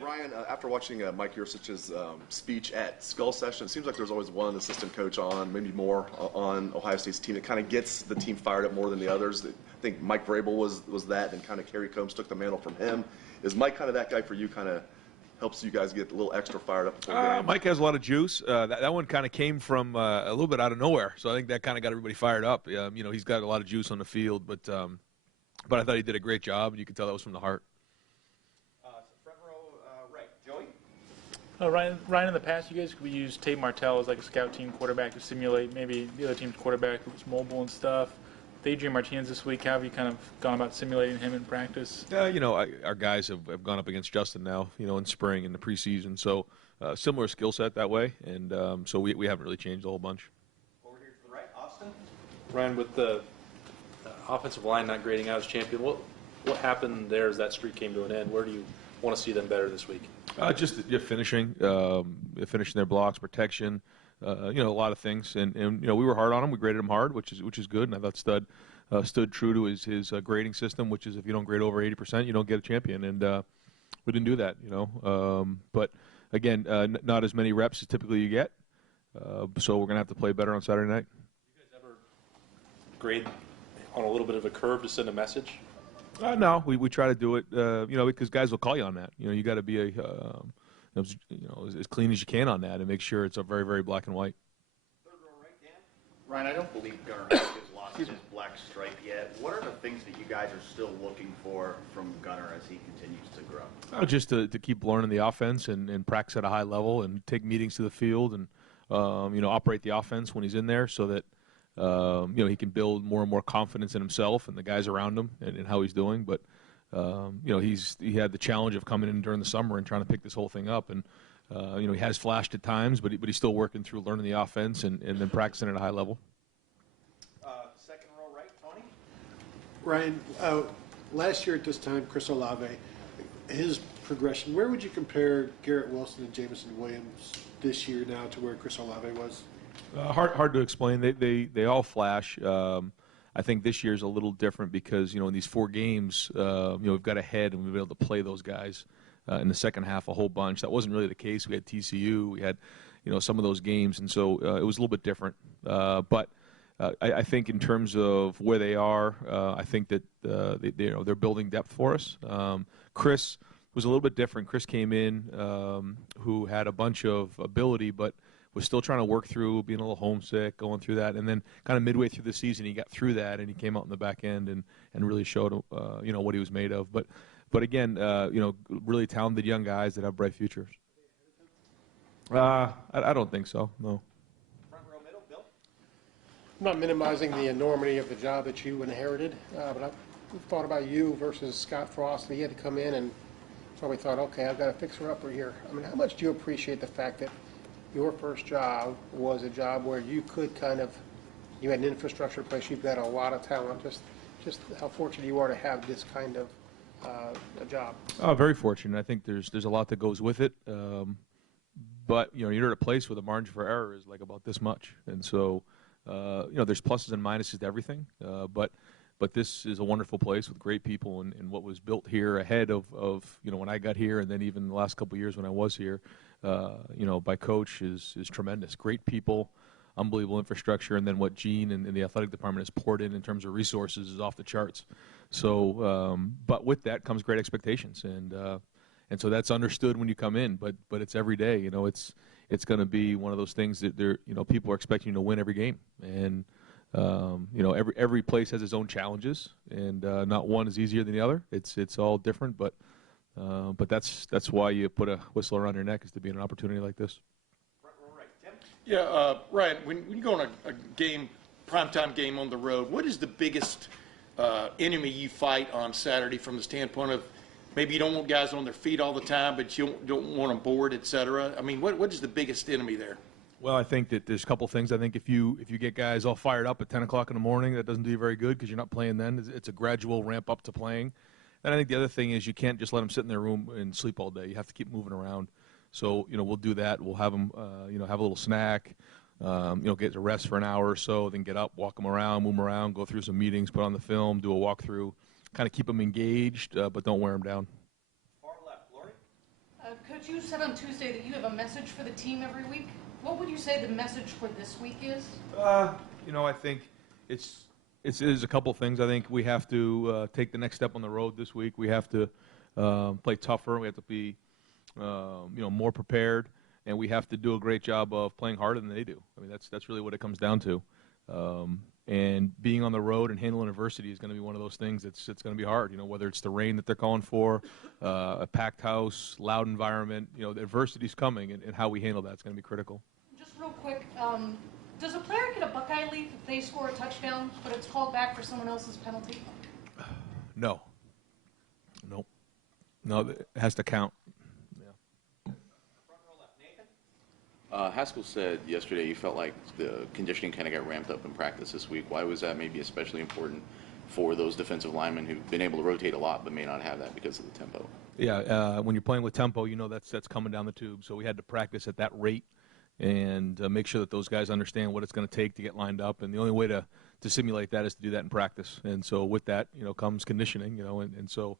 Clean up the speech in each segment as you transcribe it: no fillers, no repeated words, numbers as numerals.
Ryan, after watching Mike Yursic's speech at Skull Session, it seems like there's always one assistant coach on, maybe more, on Ohio State's team that kind of gets the team fired up more than the others. I think Mike Vrabel was that, and kind of Kerry Combs took the mantle from him. Is Mike kind of that guy for you, kind of helps you guys get a little extra fired up before games? Mike has a lot of juice. That one kind of came from a little bit out of nowhere, so I think that kind of got everybody fired up. He's got a lot of juice on the field, but I thought he did a great job, and you could tell that was from the heart. Front row, right, Joey. Ryan, in the past, you guys could use Tate Martell as like a scout team quarterback to simulate maybe the other team's quarterback who was mobile and stuff. With Adrian Martinez this week, how have you kind of gone about simulating him in practice? Our guys have gone up against Justin now, in spring in the preseason, so similar skill set that way, and so we haven't really changed a whole bunch. Over here to the right, Austin. Ryan, with the offensive line not grading out as champion, what happened there as that streak came to an end? Where do you want to see them better this week? Just finishing their blocks, protection, a lot of things, and we were hard on them. We graded them hard, which is good, and I thought Stud stood true to his grading system, which is if you don't grade over 80%, you don't get a champion, and we didn't do that, But again, not as many reps as typically you get, so we're gonna have to play better on Saturday night. You guys ever grade on a little bit of a curve to send a message? No, we try to do it, because guys will call you on that. You got to be as clean as you can on that and make sure it's a very, very black and white. Third row right, Dan. Ryan, I don't believe Gunnar has lost his black stripe yet. What are the things that you guys are still looking for from Gunnar as he continues to grow? Just to keep learning the offense and practice at a high level and take meetings to the field and operate the offense when he's in there so that he can build more and more confidence in himself and the guys around him and how he's doing. But he had the challenge of coming in during the summer and trying to pick this whole thing up. And he has flashed at times, but he's still working through learning the offense and then practicing at a high level. Second row right, Tony. Ryan, last year at this time, Chris Olave, his progression. Where would you compare Garrett Wilson and Jameson Williams this year now to where Chris Olave was? Hard to explain. They all flash. I think this year's a little different because in these 4 games, we've got ahead and we've been able to play those guys in the second half a whole bunch. That wasn't really the case. We had TCU, we had some of those games, and so it was a little bit different. But I think in terms of where they are, I think that they're building depth for us. Chris was a little bit different. Chris came in who had a bunch of ability, but was still trying to work through being a little homesick, going through that, and then kind of midway through the season he got through that and he came out in the back end and really showed what he was made of. But again, really talented young guys that have bright futures. I don't think so. No. Front row middle, Bill. I'm not minimizing the enormity of the job that you inherited, but I thought about you versus Scott Frost, and he had to come in and probably thought, okay, I've got a fixer-upper here. I mean, how much do you appreciate the fact that your first job was a job where you could you had an infrastructure place, you've got a lot of talent, just how fortunate you are to have this kind of a job? Oh, very fortunate. I think there's a lot that goes with it. But, you're at a place where the margin for error is like about this much. And so, there's pluses and minuses to everything. But this is a wonderful place with great people and what was built here ahead of when I got here and then even the last couple of years when I was here, by Coach is tremendous. Great people, unbelievable infrastructure, and then what Gene and the athletic department has poured in terms of resources is off the charts. So, but with that comes great expectations, and so that's understood when you come in. But it's every day. It's going to be one of those things that people are expecting you to win every game, and every place has its own challenges, and not one is easier than the other. It's all different, but that's why you put a whistle around your neck, is to be in an opportunity like this. Front row right, Tim. Yeah, Ryan, when you go on a game, primetime game on the road, what is the biggest enemy you fight on Saturday from the standpoint of maybe you don't want guys on their feet all the time, but you don't want them bored, et cetera? I mean, what is the biggest enemy there? Well, I think that there's a couple things. I think if you get guys all fired up at 10 o'clock in the morning, that doesn't do you very good because you're not playing then. It's a gradual ramp up to playing. And I think the other thing is you can't just let them sit in their room and sleep all day. You have to keep moving around. So, we'll do that. We'll have them, have a little snack, get to rest for an hour or so, then get up, walk them around, move them around, go through some meetings, put on the film, do a walkthrough, kind of keep them engaged, but don't wear them down. Far left, Lori. Coach, you said on Tuesday that you have a message for the team every week. What would you say the message for this week is? I think it's a couple things. I think we have to take the next step on the road this week. We have to play tougher. We have to be more prepared, and we have to do a great job of playing harder than they do. I mean, that's really what it comes down to. And being on the road and handling adversity is going to be one of those things that's going to be hard. Whether it's the rain that they're calling for, a packed house, loud environment. The adversity's coming, and how we handle that's going to be critical. Just real quick, does a player get a Buckeye leap if they score a touchdown, but it's called back for someone else's penalty? No. Nope. No, it has to count. Haskell said yesterday you felt like the conditioning kind of got ramped up in practice this week. Why was that maybe especially important for those defensive linemen who've been able to rotate a lot but may not have that because of the tempo? Yeah, when you're playing with tempo, that's coming down the tube. So we had to practice at that rate and make sure that those guys understand what it's going to take to get lined up. And the only way to simulate that is to do that in practice. And so with that, comes conditioning, and so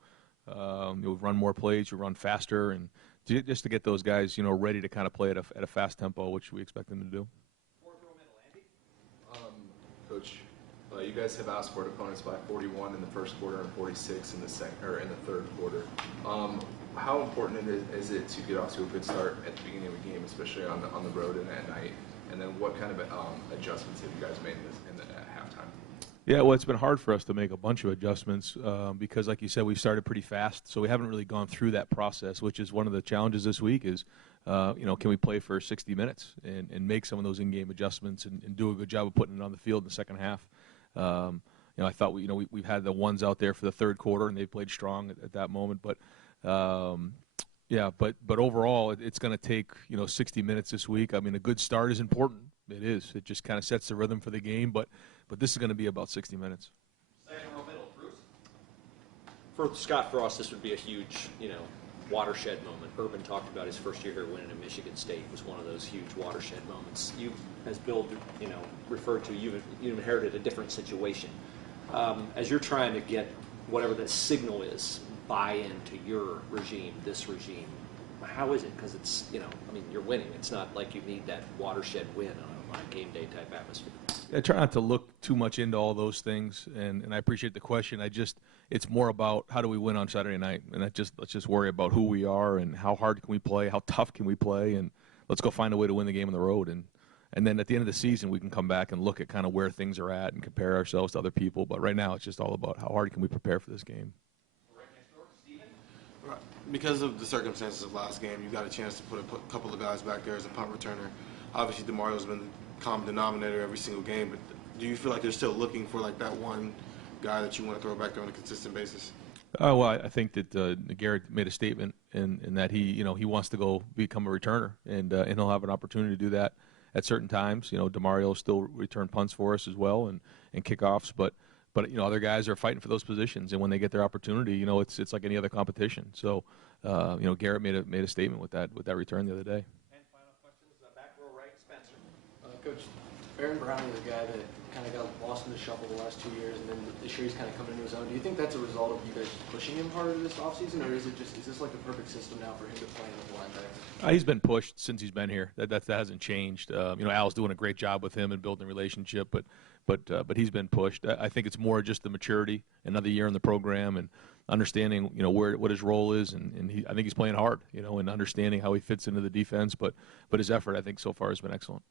you'll run more plays, you run faster, and just to get those guys, ready to kind of play at a fast tempo, which we expect them to do. Coach, you guys have outscored opponents by 41 in the first quarter and 46 in the third quarter. How important is it to get off to a good start at the beginning of a game, especially on the road and at night? And then what kind of adjustments have you guys made at halftime? Yeah, well, it's been hard for us to make a bunch of adjustments because, like you said, we started pretty fast, so we haven't really gone through that process, which is one of the challenges this week is, can we play for 60 minutes and make some of those in-game adjustments and do a good job of putting it on the field in the second half. I thought we've had the ones out there for the third quarter, and they played strong at that moment, but overall, it's going to take 60 minutes this week. I mean, a good start is important. It is. It just kind of sets the rhythm for the game, but this is going to be about 60 minutes. Second row middle, Bruce. For Scott Frost, this would be a huge, watershed moment. Urban talked about his first year here winning at Michigan State was one of those huge watershed moments. You, as Bill, referred to, you've inherited a different situation. As you're trying to get whatever that signal is, buy into your regime, this regime, how is it? Because it's, you're winning. It's not like you need that watershed win on a game day type atmosphere. I try not to look too much into all those things, and I appreciate the question. It's more about how do we win on Saturday night, and let's just worry about who we are and how hard can we play, how tough can we play, and let's go find a way to win the game on the road. And then at the end of the season, we can come back and look at kind of where things are at and compare ourselves to other people. But right now, it's just all about how hard can we prepare for this game. Because of the circumstances of last game, you got a chance to put a couple of guys back there as a punt returner. Obviously, DeMario's been the common denominator every single game, but do you feel like they're still looking for like that one guy that you want to throw back there on a consistent basis? Well, I think that Garrett made a statement in that he wants to go become a returner, and he'll have an opportunity to do that at certain times. DeMario will still return punts for us as well and kickoffs, but other guys are fighting for those positions, and when they get their opportunity, it's like any other competition. So, Garrett made a statement with that return the other day. And final questions, back row right, Spencer. Coach, Baron Brown is a guy that kind of got lost in the shuffle the last 2 years, and then this year he's kind of coming into his own. Do you think that's a result of you guys pushing him harder this offseason, or is this like the perfect system now for him to play in the linebacker? He's been pushed since he's been here. That hasn't changed. Al's doing a great job with him and building a relationship, but he's been pushed. I think it's more just the maturity, another year in the program, and understanding what his role is, and I think he's playing hard, and understanding how he fits into the defense. But his effort, I think, so far has been excellent.